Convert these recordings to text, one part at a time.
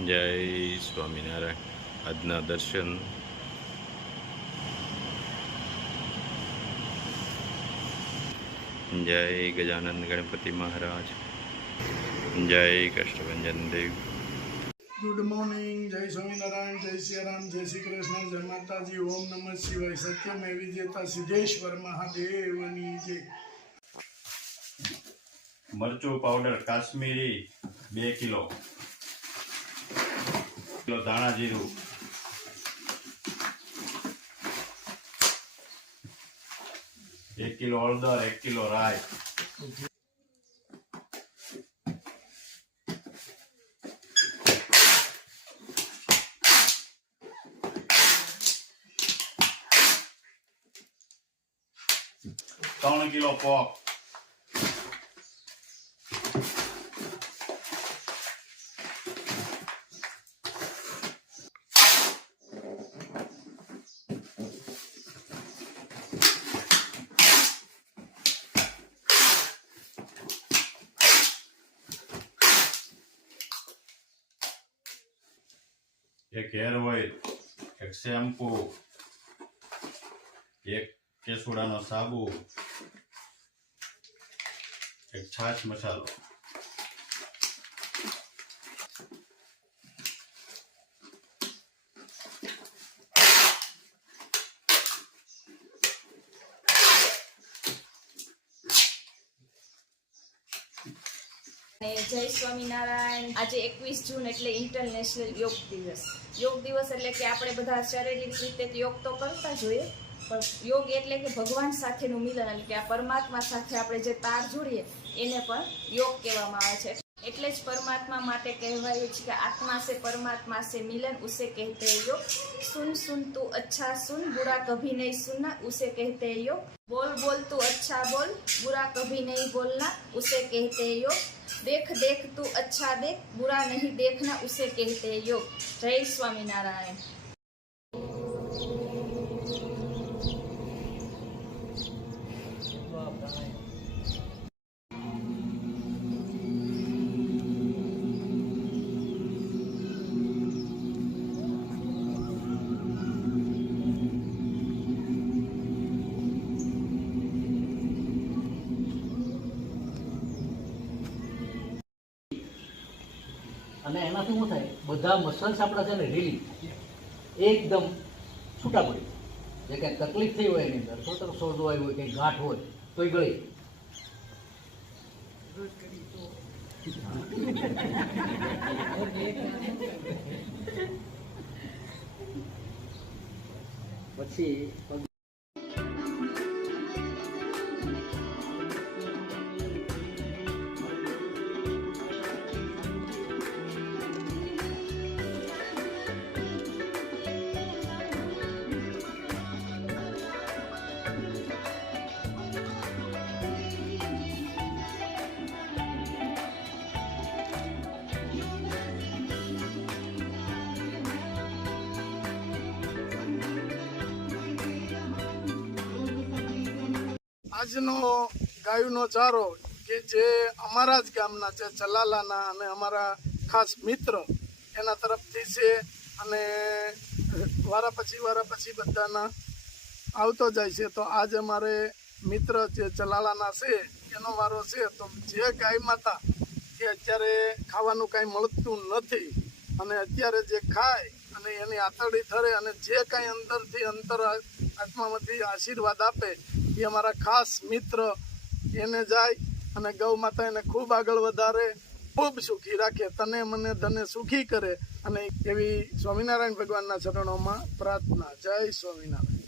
જય સ્વામિનારાયણ. આજના દર્શન જય ગજાનંદ ગણપતિ મહારાજ, જય કષ્ટભંજન દેવ. Good morning. જય સ્વામિનારાયણ, જય સિયારામ, જય શ્રી કૃષ્ણ, જય માતાજી, ઓમ નમઃ શિવાય. સત્યમેવ વિજેતા સિદ્ધેશ્વર મહાદેવની જય. મરચું પાવડર કાશ્મીરી 2 કિલો, ધાણા જીરું, એક કિલો હળદર, 1 કિલો રાઈ, ત્રણ કિલો પોક, એક હેર ઓઇલ, એક શેમ્પુ, એક કેસુડાનો સાબુ, એક છાશ મસાલો. જય સ્વામિનારાયણ. આજે 21 જૂન એટલે ઇન્ટરનેશનલ યોગ દિવસ. યોગ દિવસ એટલે કે આપણે બધા શારીરિક રીતે યોગ તો કરતા જોઈએ, પણ યોગ એટલે કે ભગવાન સાથેનું મિલન, એટલે કે આ પરમાત્મા સાથે આપણે જે તાર જોડીએ એને પણ યોગ કહેવામાં આવે છે. એટલે જ પરમાત્મા માટે કહેવાય છે કે આત્મા से परमात्मा से मिलन उसे कहते हैं योग. सुन सुन तू अच्छा सुन, बुरा कभी नहीं सुनना उसे कहते हैं योग. बोल बोल तू अच्छा बोल, बुरा कभी नहीं बोलना उसे कहते हैं योग. देख देख तू अच्छा देख, बुरा नहीं देखना उसे कहते हैं योग. जय स्वामीनारायण. અને એનાથી શું થાય, બધા મસલ્સ આપણા છે ને રીલી એકદમ છૂટા પડી. જે કાંઈ તકલીફ થઈ હોય એની અંદર, તો સોજો આવી હોય, કંઈ ગાંઠ હોય તો એ ગળી. પછી આજનો ગાયનો ચારો કે જે અમારા જ ગામના છે, ચલાલાના, અને અમારા ખાસ મિત્ર એના તરફથી છે, અને વારા પછી બધાના આવતો જાય છે. તો આજ અમારે મિત્ર જે ચલાલાના છે એનો વારો છે. તો જે ગાય માતા કે અત્યારે ખાવાનું કાંઈ મળતું નથી, અને અત્યારે જે ખાય અને એની આતરડી ઠરે, અને જે કાંઈ અંદરથી અંતર આત્મામાંથી આશીર્વાદ આપે એ અમારા ખાસ મિત્ર એને જાય, અને ગૌ માતા એને ખૂબ આગળ વધારે, ખૂબ સુખી રાખે, તને મને ધને સુખી કરે. અને એવી સ્વામિનારાયણ ભગવાનના ચરણોમાં પ્રાર્થના. જય સ્વામિનારાયણ.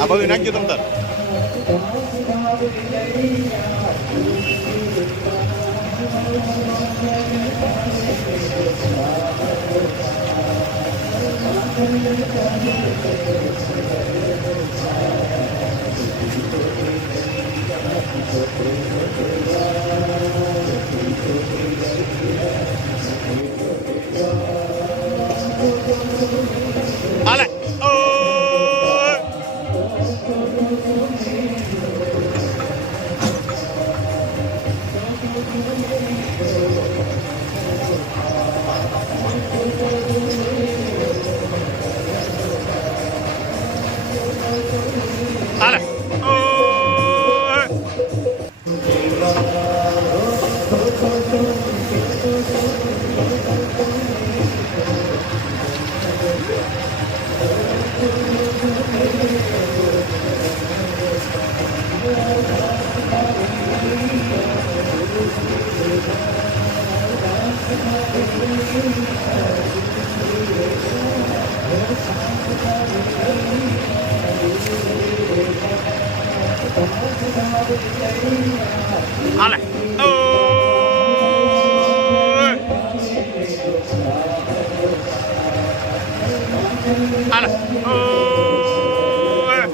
આ બધું નાખજો તમ તાર. હાલે. હાલે. હાલો. ઓય.